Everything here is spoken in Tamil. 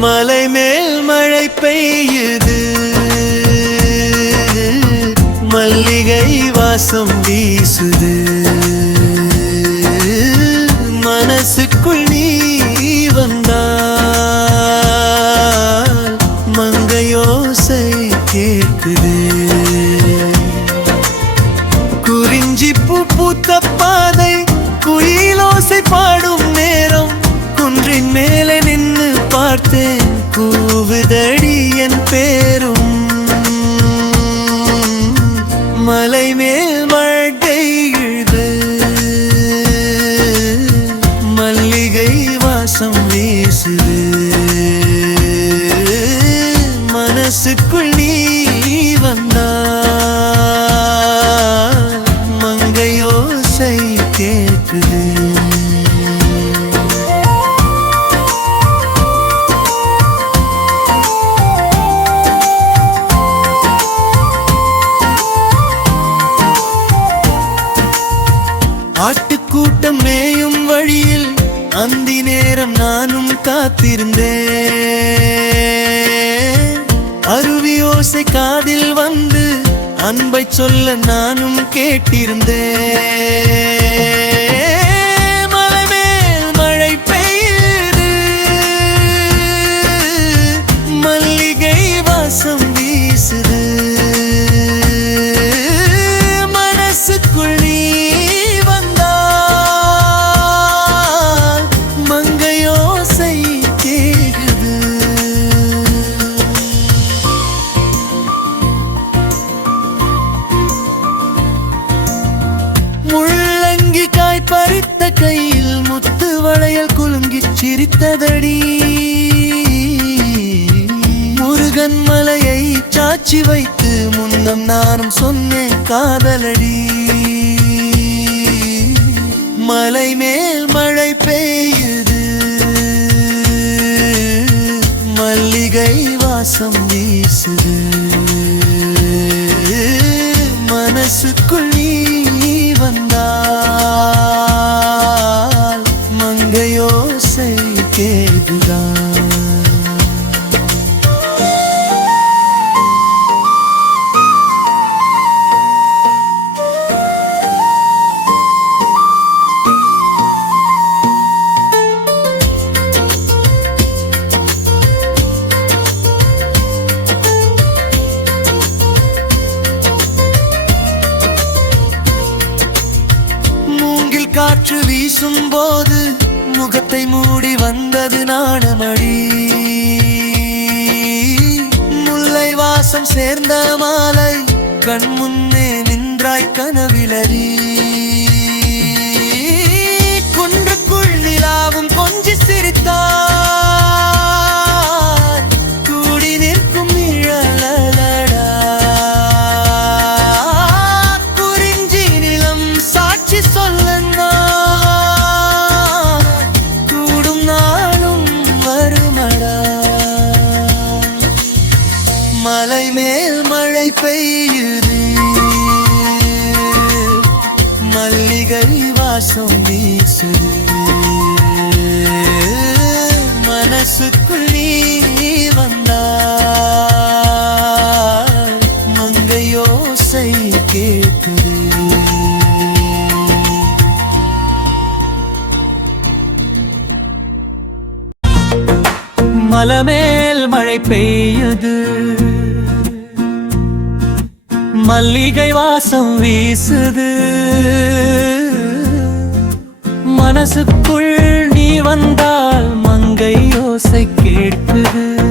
மலை மேல் மழை பெய்யுது. மல்லிகை வாசம் வீசுது. மனசுக்குள் நீ வந்தால் மங்கையோசை கேட்குது. குறிஞ்சி பூ பூத்த பாதை குயிலோசை பாடும் நேரம் குன்றின் மேலே நின்று பார்த்தேன் கூவுதடி என் பேரும். மலை மேல் மழையுது மல்லிகை வாசம் வீசுது. மனசுக்குள் நீ வந்தா ஆட்டுக்கூட்டம் மேயும் வழியில் அந்தி நேரம் நானும் காத்திருந்தேன். அருவி ஓசை காதில் வந்து அன்பை சொல்ல நானும் கேட்டிருந்தேன். சிரித்ததடி முருகன் மலையை சாட்சி வைத்து முன்னம் நானும் சொன்னேன் காதலடி. மலை மேல் மழை பெய்யுது. மல்லிகை வாசம் வீசுது. மனசுக்குள் காற்று போது முகத்தை மூடி வந்தது நாணமடி. முல்லை வாசம் சேர்ந்த மாலை கண் முன்னே நின்றாய் கனவிலரி மல்லிகை வாசம் வீசுது மனசுக்குள் நீ வந்தால் மங்கையோசை கேட்குது மலமேல் மழை பெய்யுது. மல்லிகை வாசம் வீசுது. மனசுக்குள் நீ வந்தால் மங்கை யோசை கேட்குது.